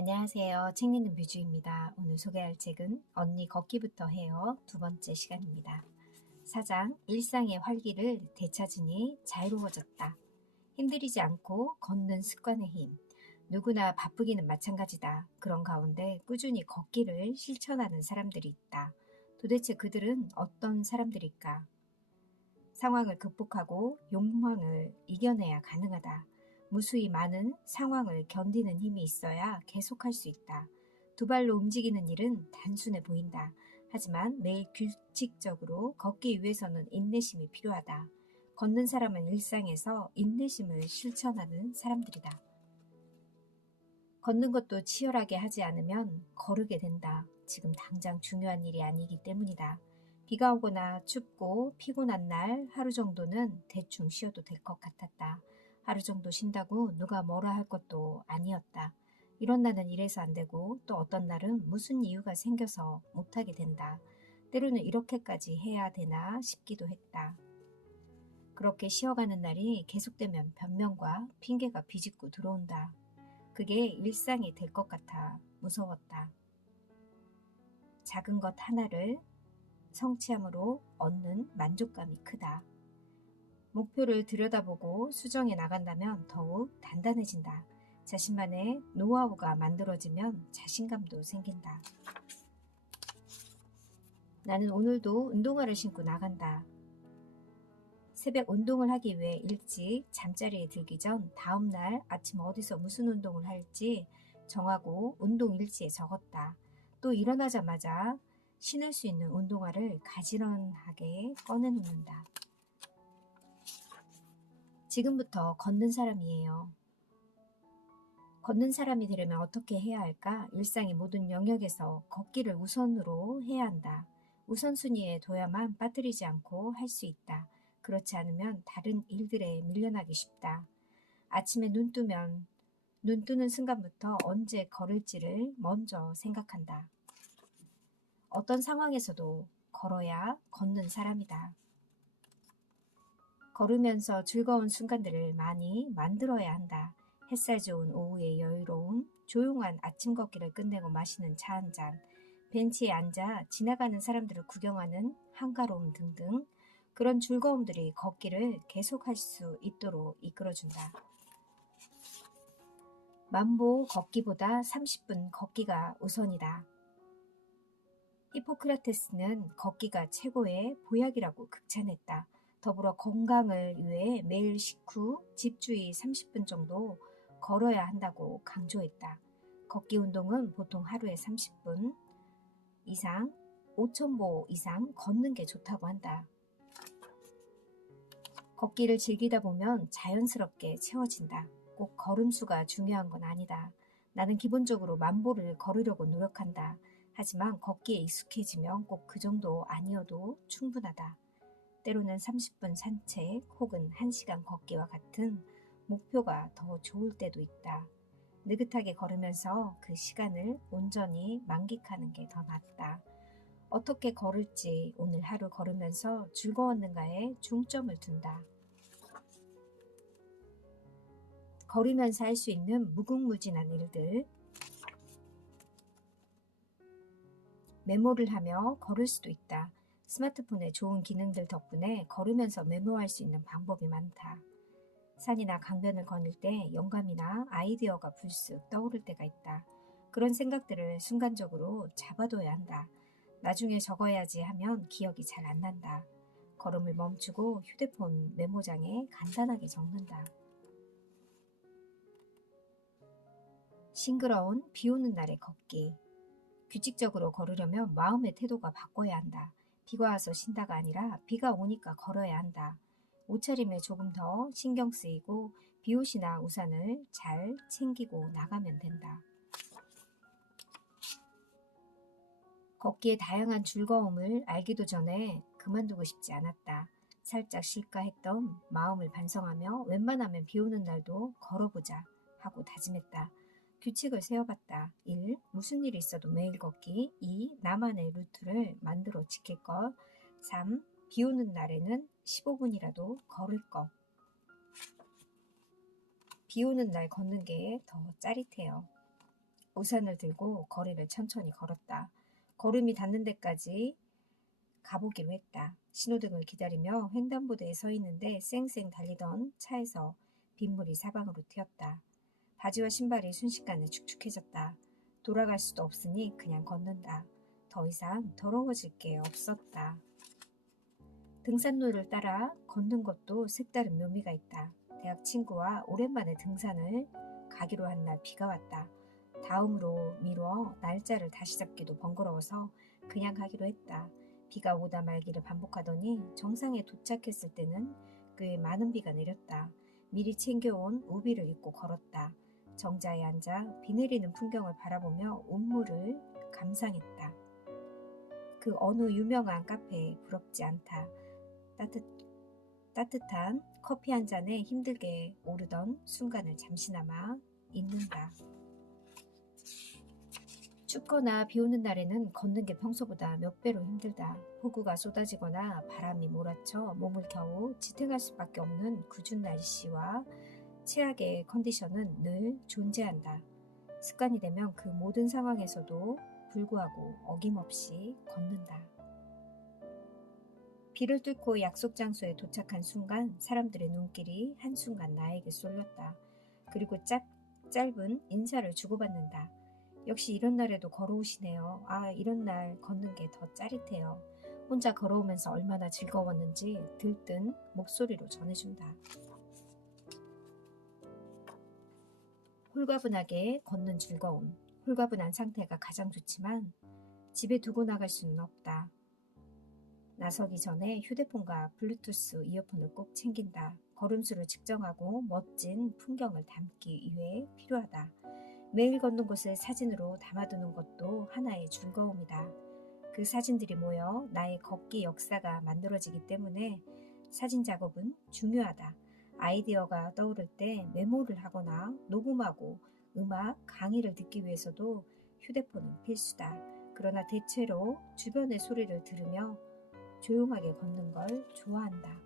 안녕하세요. 책 읽는 뮤즈입니다. 오늘 소개할 책은 언니 걷기부터 해요. 두 번째 시간입니다. 사장, 일상의 활기를 되찾으니 자유로워졌다. 힘들이지 않고 걷는 습관의 힘. 누구나 바쁘기는 마찬가지다. 그런 가운데 꾸준히 걷기를 실천하는 사람들이 있다. 도대체 그들은 어떤 사람들일까? 상황을 극복하고 욕망을 이겨내야 가능하다. 무수히 많은 상황을 견디는 힘이 있어야 계속할 수 있다. 두 발로 움직이는 일은 단순해 보인다. 하지만 매일 규칙적으로 걷기 위해서는 인내심이 필요하다. 걷는 사람은 일상에서 인내심을 실천하는 사람들이다. 걷는 것도 치열하게 하지 않으면 거르게 된다. 지금 당장 중요한 일이 아니기 때문이다. 비가 오거나 춥고 피곤한 날 하루 정도는 대충 쉬어도 될 것 같았다. 하루 정도 쉰다고 누가 뭐라 할 것도 아니었다. 이런 날은 이래서 안 되고 또 어떤 날은 무슨 이유가 생겨서 못하게 된다. 때로는 이렇게까지 해야 되나 싶기도 했다. 그렇게 쉬어가는 날이 계속되면 변명과 핑계가 비집고 들어온다. 그게 일상이 될 것 같아 무서웠다. 작은 것 하나를 성취함으로 얻는 만족감이 크다. 목표를 들여다보고 수정해 나간다면 더욱 단단해진다. 자신만의 노하우가 만들어지면 자신감도 생긴다. 나는 오늘도 운동화를 신고 나간다. 새벽 운동을 하기 위해 일찍 잠자리에 들기 전 다음날 아침 어디서 무슨 운동을 할지 정하고 운동 일지에 적었다. 또 일어나자마자 신을 수 있는 운동화를 가지런하게 꺼내놓는다. 지금부터 걷는 사람이에요. 걷는 사람이 되려면 어떻게 해야 할까? 일상의 모든 영역에서 걷기를 우선으로 해야 한다. 우선순위에 둬야만 빠뜨리지 않고 할 수 있다. 그렇지 않으면 다른 일들에 밀려나기 쉽다. 아침에 눈 뜨는 순간부터 언제 걸을지를 먼저 생각한다. 어떤 상황에서도 걸어야 걷는 사람이다. 걸으면서 즐거운 순간들을 많이 만들어야 한다. 햇살 좋은 오후의 여유로움, 조용한 아침 걷기를 끝내고 마시는 차 한 잔, 벤치에 앉아 지나가는 사람들을 구경하는 한가로움 등등 그런 즐거움들이 걷기를 계속할 수 있도록 이끌어준다. 만보 걷기보다 30분 걷기가 우선이다. 히포크라테스는 걷기가 최고의 보약이라고 극찬했다. 더불어 건강을 위해 매일 식후 집주위 30분 정도 걸어야 한다고 강조했다. 걷기 운동은 보통 하루에 30분 이상, 5,000보 이상 걷는 게 좋다고 한다. 걷기를 즐기다 보면 자연스럽게 채워진다. 꼭 걸음수가 중요한 건 아니다. 나는 기본적으로 10,000보를 걸으려고 노력한다. 하지만 걷기에 익숙해지면 꼭 그 정도 아니어도 충분하다. 때로는 30분 산책 혹은 1시간 걷기와 같은 목표가 더 좋을 때도 있다. 느긋하게 걸으면서 그 시간을 온전히 만끽하는 게 더 낫다. 어떻게 걸을지 오늘 하루 걸으면서 즐거웠는가에 중점을 둔다. 걸으면서 할 수 있는 무궁무진한 일들. 메모를 하며 걸을 수도 있다. 스마트폰의 좋은 기능들 덕분에 걸으면서 메모할 수 있는 방법이 많다. 산이나 강변을 거닐 때 영감이나 아이디어가 불쑥 떠오를 때가 있다. 그런 생각들을 순간적으로 잡아둬야 한다. 나중에 적어야지 하면 기억이 잘 안 난다. 걸음을 멈추고 휴대폰 메모장에 간단하게 적는다. 싱그러운 비 오는 날의 걷기. 규칙적으로 걸으려면 마음의 태도가 바꿔야 한다. 비가 와서 쉰다가 아니라 비가 오니까 걸어야 한다. 옷차림에 조금 더 신경 쓰이고 비옷이나 우산을 잘 챙기고 나가면 된다. 걷기의 다양한 즐거움을 알기도 전에 그만두고 싶지 않았다. 살짝 쉴까 했던 마음을 반성하며 웬만하면 비 오는 날도 걸어보자 하고 다짐했다. 규칙을 세워봤다. 1. 무슨 일이 있어도 매일 걷기. 2. 나만의 루트를 만들어 지킬 것. 3. 비 오는 날에는 15분이라도 걸을 것. 비 오는 날 걷는 게 더 짜릿해요. 우산을 들고 거리를 천천히 걸었다. 걸음이 닿는 데까지 가보기로 했다. 신호등을 기다리며 횡단보도에 서 있는데 쌩쌩 달리던 차에서 빗물이 사방으로 튀었다. 바지와 신발이 순식간에 축축해졌다. 돌아갈 수도 없으니 그냥 걷는다. 더 이상 더러워질 게 없었다. 등산로를 따라 걷는 것도 색다른 묘미가 있다. 대학 친구와 오랜만에 등산을 가기로 한 날 비가 왔다. 다음으로 미뤄 날짜를 다시 잡기도 번거로워서 그냥 가기로 했다. 비가 오다 말기를 반복하더니 정상에 도착했을 때는 꽤 많은 비가 내렸다. 미리 챙겨온 우비를 입고 걸었다. 정자에 앉아 비 내리는 풍경을 바라보며 운물을 감상했다. 그 어느 유명한 카페에 부럽지 않다. 따뜻한 커피 한 잔에 힘들게 오르던 순간을 잠시나마 잊는다. 춥거나 비 오는 날에는 걷는 게 평소보다 몇 배로 힘들다. 폭우가 쏟아지거나 바람이 몰아쳐 몸을 겨우 지탱할 수밖에 없는 궂은 날씨와 최악의 컨디션은 늘 존재한다. 습관이 되면 그 모든 상황에서도 불구하고 어김없이 걷는다. 비를 뚫고 약속 장소에 도착한 순간 사람들의 눈길이 한순간 나에게 쏠렸다. 그리고 짧은 인사를 주고받는다. 역시 이런 날에도 걸어오시네요. 아, 이런 날 걷는 게 더 짜릿해요. 혼자 걸어오면서 얼마나 즐거웠는지 들뜬 목소리로 전해준다. 홀가분하게 걷는 즐거움. 홀가분한 상태가 가장 좋지만 집에 두고 나갈 수는 없다. 나서기 전에 휴대폰과 블루투스 이어폰을 꼭 챙긴다. 걸음수를 측정하고 멋진 풍경을 담기 위해 필요하다. 매일 걷는 곳을 사진으로 담아두는 것도 하나의 즐거움이다. 그 사진들이 모여 나의 걷기 역사가 만들어지기 때문에 사진 작업은 중요하다. 아이디어가 떠오를 때 메모를 하거나 녹음하고 음악, 강의를 듣기 위해서도 휴대폰은 필수다. 그러나 대체로 주변의 소리를 들으며 조용하게 걷는 걸 좋아한다.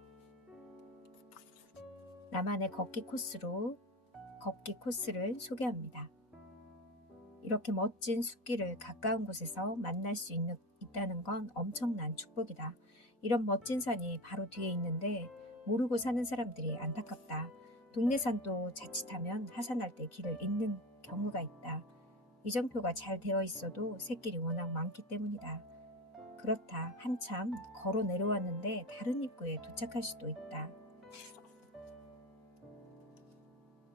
나만의 걷기 코스를 소개합니다. 이렇게 멋진 숲길을 가까운 곳에서 만날 수 있다는 건 엄청난 축복이다. 이런 멋진 산이 바로 뒤에 있는데 모르고 사는 사람들이 안타깝다. 동네 산도 자칫하면 하산할 때 길을 잃는 경우가 있다. 이정표가 잘 되어 있어도 샛길이 워낙 많기 때문이다. 그렇다. 한참 걸어 내려왔는데 다른 입구에 도착할 수도 있다.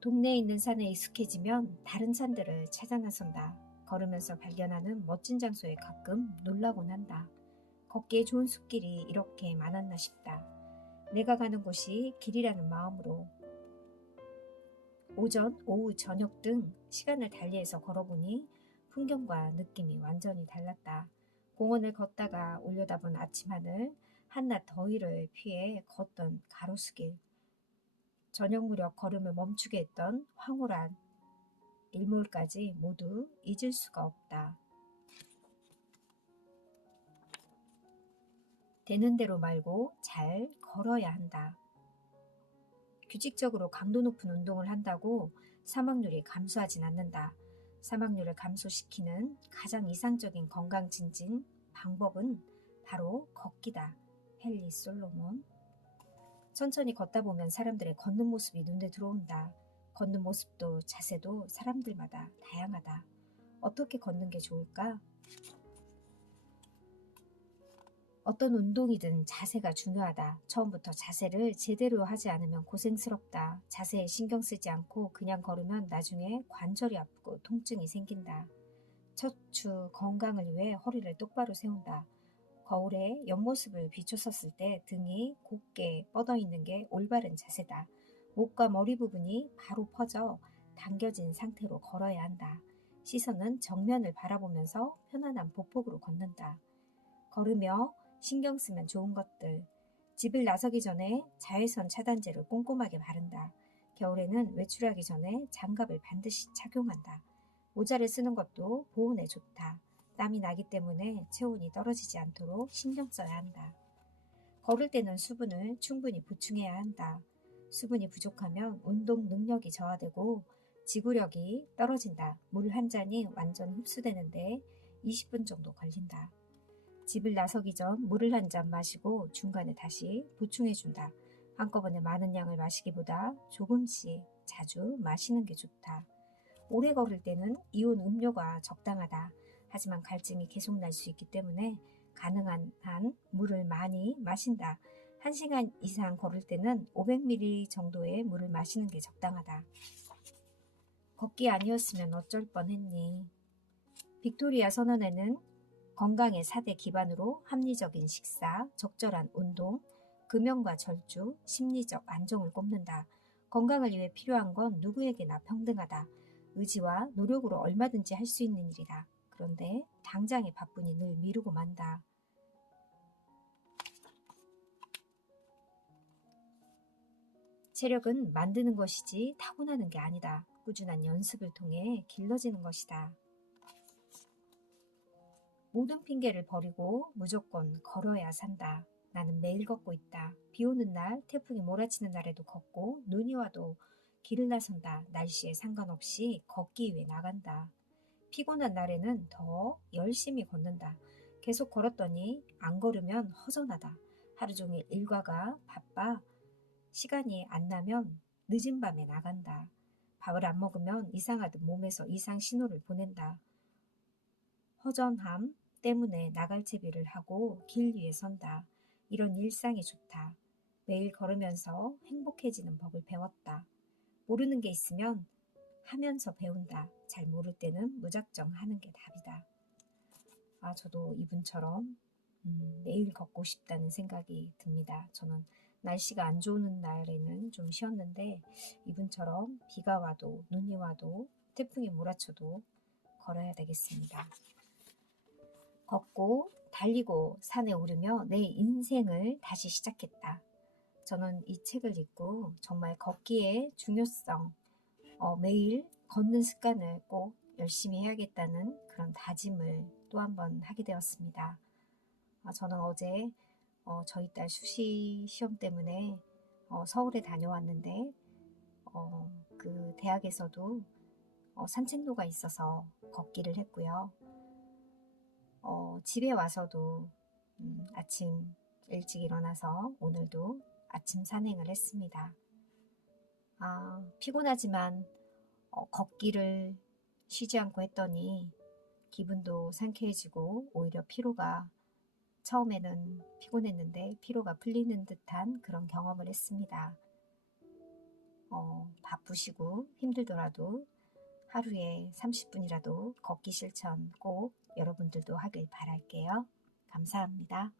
동네에 있는 산에 익숙해지면 다른 산들을 찾아 나선다. 걸으면서 발견하는 멋진 장소에 가끔 놀라곤 한다. 걷기에 좋은 숲길이 이렇게 많았나 싶다. 내가 가는 곳이 길이라는 마음으로 오전, 오후, 저녁 등 시간을 달리해서 걸어보니 풍경과 느낌이 완전히 달랐다. 공원을 걷다가 올려다본 아침 하늘, 한낮 더위를 피해 걷던 가로수길, 저녁 무렵 걸음을 멈추게 했던 황홀한 일몰까지 모두 잊을 수가 없다. 되는 대로 말고 잘 걸어야 한다. 규칙적으로 강도 높은 운동을 한다고 사망률이 감소하진 않는다. 사망률을 감소시키는 가장 이상적인 건강 증진 방법은 바로 걷기다. 헨리 솔로몬. 천천히 걷다 보면 사람들의 걷는 모습이 눈에 들어온다. 걷는 모습도 자세도 사람들마다 다양하다. 어떻게 걷는 게 좋을까? 어떤 운동이든 자세가 중요하다. 처음부터 자세를 제대로 하지 않으면 고생스럽다. 자세에 신경 쓰지 않고 그냥 걸으면 나중에 관절이 아프고 통증이 생긴다. 척추 건강을 위해 허리를 똑바로 세운다. 거울에 옆모습을 비춰섰을 때 등이 곧게 뻗어 있는 게 올바른 자세다. 목과 머리 부분이 바로 퍼져 당겨진 상태로 걸어야 한다. 시선은 정면을 바라보면서 편안한 보폭으로 걷는다. 걸으며 신경 쓰면 좋은 것들. 집을 나서기 전에 자외선 차단제를 꼼꼼하게 바른다. 겨울에는 외출하기 전에 장갑을 반드시 착용한다. 모자를 쓰는 것도 보온에 좋다. 땀이 나기 때문에 체온이 떨어지지 않도록 신경 써야 한다. 걸을 때는 수분을 충분히 보충해야 한다. 수분이 부족하면 운동 능력이 저하되고 지구력이 떨어진다. 물 한 잔이 완전 흡수되는데 20분 정도 걸린다. 집을 나서기 전 물을 한 잔 마시고 중간에 다시 보충해준다. 한꺼번에 많은 양을 마시기보다 조금씩 자주 마시는 게 좋다. 오래 걸을 때는 이온 음료가 적당하다. 하지만 갈증이 계속 날 수 있기 때문에 가능한 한 물을 많이 마신다. 1시간 이상 걸을 때는 500ml 정도의 물을 마시는 게 적당하다. 걷기 아니었으면 어쩔 뻔했니. 빅토리아 선언에는 건강의 4대 기반으로 합리적인 식사, 적절한 운동, 금연과 절주, 심리적 안정을 꼽는다. 건강을 위해 필요한 건 누구에게나 평등하다. 의지와 노력으로 얼마든지 할 수 있는 일이다. 그런데 당장에 바쁘니 늘 미루고 만다. 체력은 만드는 것이지 타고나는 게 아니다. 꾸준한 연습을 통해 길러지는 것이다. 모든 핑계를 버리고 무조건 걸어야 산다. 나는 매일 걷고 있다. 비 오는 날, 태풍이 몰아치는 날에도 걷고 눈이 와도 길을 나선다. 날씨에 상관없이 걷기 위해 나간다. 피곤한 날에는 더 열심히 걷는다. 계속 걸었더니 안 걸으면 허전하다. 하루 종일 일과가 바빠 시간이 안 나면 늦은 밤에 나간다. 밥을 안 먹으면 이상하듯 몸에서 이상 신호를 보낸다. 허전함 때문에 나갈 채비를 하고 길 위에 선다. 이런 일상이 좋다. 매일 걸으면서 행복해지는 법을 배웠다. 모르는 게 있으면 하면서 배운다. 잘 모를 때는 무작정 하는 게 답이다. 저도 이분처럼 매일 걷고 싶다는 생각이 듭니다. 저는 날씨가 안 좋은 날에는 좀 쉬었는데 이분처럼 비가 와도 눈이 와도 태풍이 몰아쳐도 걸어야 되겠습니다. 걷고 달리고 산에 오르며 내 인생을 다시 시작했다. 저는 이 책을 읽고 정말 걷기의 중요성, 매일 걷는 습관을 꼭 열심히 해야겠다는 그런 다짐을 또 한 번 하게 되었습니다. 저는 어제 저희 딸 수시 시험 때문에 서울에 다녀왔는데 그 대학에서도 산책로가 있어서 걷기를 했고요. 집에 와서도 아침 일찍 일어나서 오늘도 아침 산행을 했습니다. 피곤하지만 걷기를 쉬지 않고 했더니 기분도 상쾌해지고 오히려 피로가 처음에는 피곤했는데 피로가 풀리는 듯한 그런 경험을 했습니다. 바쁘시고 힘들더라도 하루에 30분이라도 걷기 실천 꼭 여러분들도 하길 바랄게요. 감사합니다.